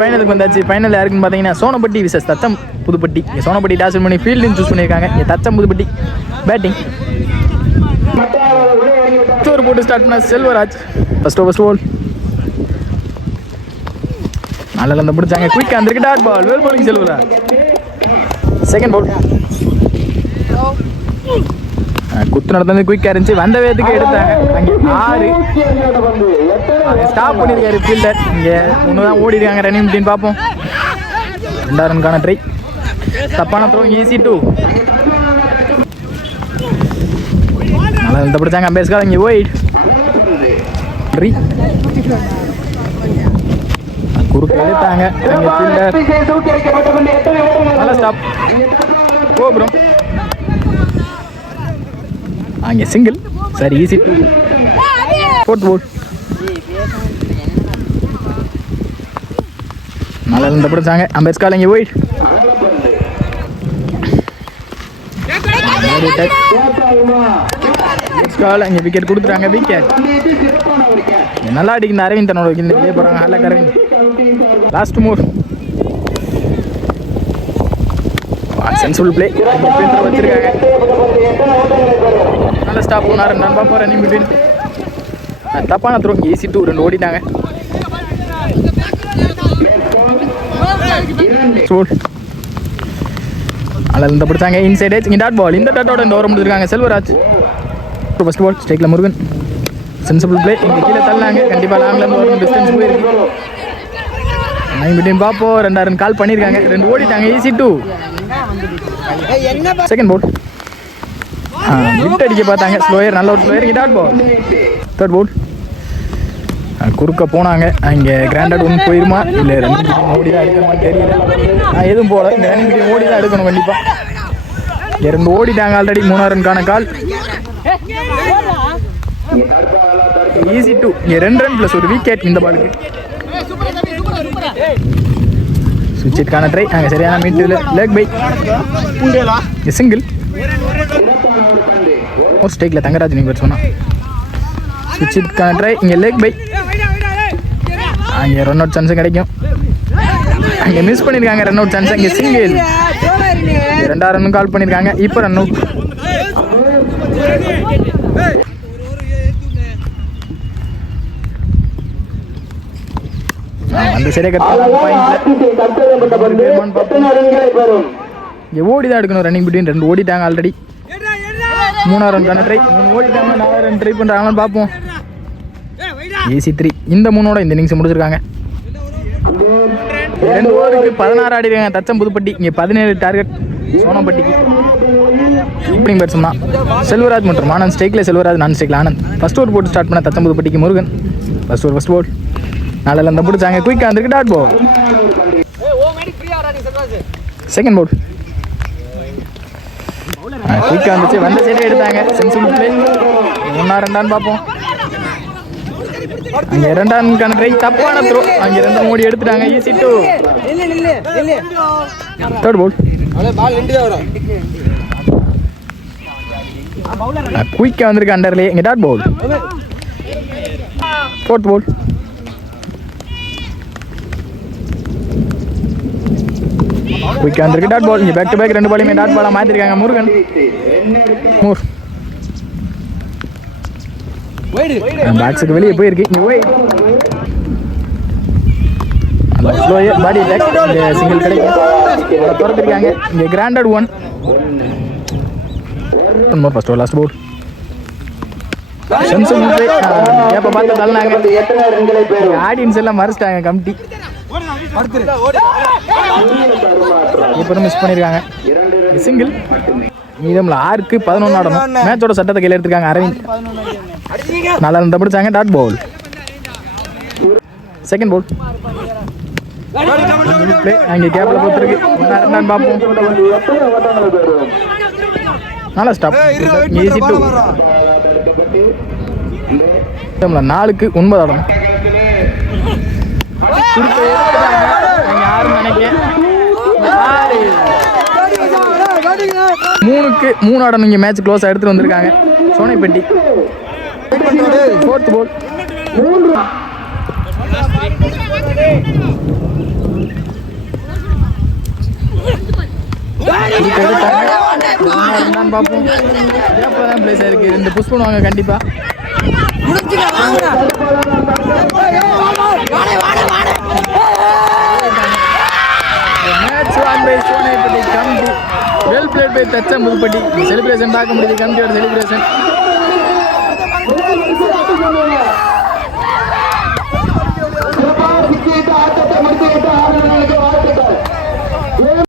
ஃபைனலுக்கு வந்தாச்சு. ஃபைனல் யாருக்குன்னு பார்த்தீங்கன்னா சோனப்பட்டி விசஸ் தச்சம் புதுப்பட்டி. சோனப்பட்டி டாஸ் பண்ணி ஃபீல்டிங் சூஸ் பண்ணியிருக்காங்க. தச்சம் புதுப்பட்டி பேட்டிங். ஒரு போட்டு ஸ்டார்ட் பண்ண செல்வராஜ். ஃபர்ஸ்ட் ஓவர் நல்ல அந்த பிடிச்சாங்க. குயிக்காக வந்திருக்கு. Dot ball. Well bowling Selvaraj. Second ball குத்து நடந்தது. குயிக்காக இருந்துச்சு. வந்த வேகத்துக்கு எடுத்தாங்க. அங்கே 6 ஸ்டாப் பண்ணியிருக்காரு ஃபீல்டர். இங்கே ஒன்று தான் ஓடி இருக்காங்க. ரன்னிங் அப்படின்னு பார்ப்போம். 2 ரன்கான ட்ரை. தப்பான த்ரோ. ஈஸி 2. நல்லா இந்த பிடிச்சாங்க. அம்பேஸ்கார் இங்கே ஒயிட். குறுக்க எடுத்தாங்க. அங்கே ஃபீல்டர் நல்லா ஸ்டாப். கோபுரம் அங்கே சிங்கிள். சரி ஈஸி 2. ஃபோர்த் போல் நல்லா இந்த பிடிச்சாங்க. அம்பேஸ்கார் இங்கே ஒயிட். அங்கே விக்கெட் கொடுத்துட்டாங்க. விக்கெட் நல்லா அடிக்கிற அரவிந்த் தன்னோட விக்கெட் போகிறாங்க. நல்லா கரவிந்த். லாஸ்ட் மூவ் சென்சிபிள் பிளே வச்சிருக்காங்க. நல்ல ஸ்டாப் பண்ணாரு. நான் பார்ப்போம் ரன்னிங் பிட்வீன். தப்பான த்ரோ. ஈஸி 2. 2 ஓடிட்டாங்க. அதில் இந்த பிடிச்சாங்க. Inside age. இங்கே டாட் பால். இந்த டாட்டோட இந்த ஓவர் முடிச்சிருக்காங்க செல்வராஜ். ஃபர்ஸ்ட் பால் ஸ்ட்ரைக்கில் முருகன். Sensible play. இங்கே கீழே தள்ளாங்க. கண்டிப்பாக லாங்லேருந்து வரணும். டிஸ்டன்ஸ் போயிருக்கு. நைன் பிட்வீன் பார்ப்போம். 2 ரன் கால் பண்ணியிருக்காங்க. 2 ஓடிட்டாங்க. ஈஸி 2. செகண்ட் பால் விட் அடிக்க பார்த்தாங்க. ஸ்லோயர். நல்ல ஒரு slower. Dot ball. Third ball குறுக்க போனாங்க. அங்கே கிராண்டட் 1 போயிருமா இல்லை 2 ஓடி தான் எடுக்கணுமா தெரியல. எதுவும் போகல. இந்த ரன்னிங் பிட்வீன் ஓடி தான் எடுக்கணும் கண்டிப்பாக. 2 ஓடிட்டாங்க ஆல்ரெடி. 3 ரன்கான கால். ஈஸி 2. 2 ரன் ப்ளஸ் ஒரு விக்கெட் இந்த பாலுக்கு. சுவிட்சிற்கான ட்ரை. அங்கே சரியான மீட்டில் லெக் பை. சிங்கிள். ஒரு ஸ்டேக்கில் தங்கராஜ் நீங்கள் சொன்னால் சுவிட்சிற்கான ட்ரை. இங்கே லெக் பை. அங்கே ரன் அவுட் சான்ஸும் கிடைக்கும். அங்கே மிஸ் பண்ணியிருக்காங்க ரன் அவுட் சான்ஸ். இங்கே சிங்கிள். 2 ரன்னும் கால் பண்ணியிருக்காங்க. இப்போ ரன் அவுட். அந்த சரியாக ஓடி தான் எடுக்கணும். ரன்னிங் பிட்வீன் 2 ஓடிட்டாங்க ஆல்ரெடி. 3 ரன்கான ட்ரை. 3 ஓடிட்டாங்க. 4 ரன் ட்ரை பண்ணுறாங்கன்னு பார்ப்போம். ஈஸி 3. இந்த 3ஓட இந்த இன்னிங்ஸ் முடிச்சிருக்காங்க. 2 ஓவருக்கு 16 ஆடிருக்காங்க தச்சம் புதுப்பட்டி. இங்கே 17 டார்கெட் சோனப்பட்டிக்கு. ஓப்பனிங் பேட்ஸ்மேன் தான் செல்வராஜ் மற்றும் ஆனந்த். ஸ்ட்ரைக்கில் செல்வராஜ், நான் ஸ்ட்ரைக்கில் ஆனந்த். ஃபர்ஸ்ட் ஓவர் போட்டு ஸ்டார்ட் பண்ண தச்சம் புதுப்பட்டிக்கு முருகன். ஃபர்ஸ்ட் போல் நாளில் அந்த பிடிச்சாங்க. குயிக்காக வந்துருக்கு. Dot ball. செகண்ட் போல் குயிக்காக வந்துச்சு. வந்த சைடே எடுத்தாங்க. Sensible play. 1 ரன் பார்ப்போம். அங்கே 2 ரன்கான ட்ரை. தப்பான த்ரோ. அங்கே 2 ஓடி எடுத்துட்டாங்க. ஈஸி 2. தேர்ட் போல் குயிக்காக வந்திருக்கு அண்டர்லே. இங்கே டாட் பால். ஃபோர்த் போல் குயிக்காக வந்திருக்கு. Dot ball. இங்கே பேக் டு பேக் 2 பாலையுமே டாட் பாலாக மாற்றிருக்காங்க முருகன். பாக்ஸுக்கு வெளியே போயிருக்கு. பாடி சிங்கிள் கிடைக்கும். திறந்துருக்காங்க. இங்கே கிராண்டட் 1. ஃபர்ஸ்ட் ஓவர் லாஸ்ட் போல் எப்போ பார்த்து தள்ளினாங்க. ஆடியன்ஸ் எல்லாம் மறைச்சிட்டாங்க கமிட்டி. இப்போ மிஸ் பண்ணியிருக்காங்க. சிங்கிள். மீதம்ல 6க்கு 11 ஆடணும். மேட்சோட சட்டத்தை கையில் எடுத்துருக்காங்க அரவிந்த். நல்லா இருந்தா பிடிச்சாங்க. Dot ball. செகண்ட் பால் அங்கே கேப்ல போத்துருக்கு. 1 ரன் பார்ப்போம். நல்லா ஸ்டாப். ஈஸி 2. 4க்கு 9 ஆடணும். யாரும் நினைக்க 3க்கு 3 ஆடணும். இங்கே மேட்ச் க்ளோஸாக எடுத்துகிட்டு வந்திருக்காங்க சோனைப்பட்டி. ஃபோர்த் போல் எடுத்தாங்க பார்ப்போம். தான் பிளேஸ் ஆயிருக்கு. 2 புஷ் பண்ணுவாங்க கண்டிப்பா. Match won by Sonaipatti committee. Well played by Thacham Pudupatti. Celebration பார்க்க முடியுது கமிட்டியோட செலிப்ரேஷன்.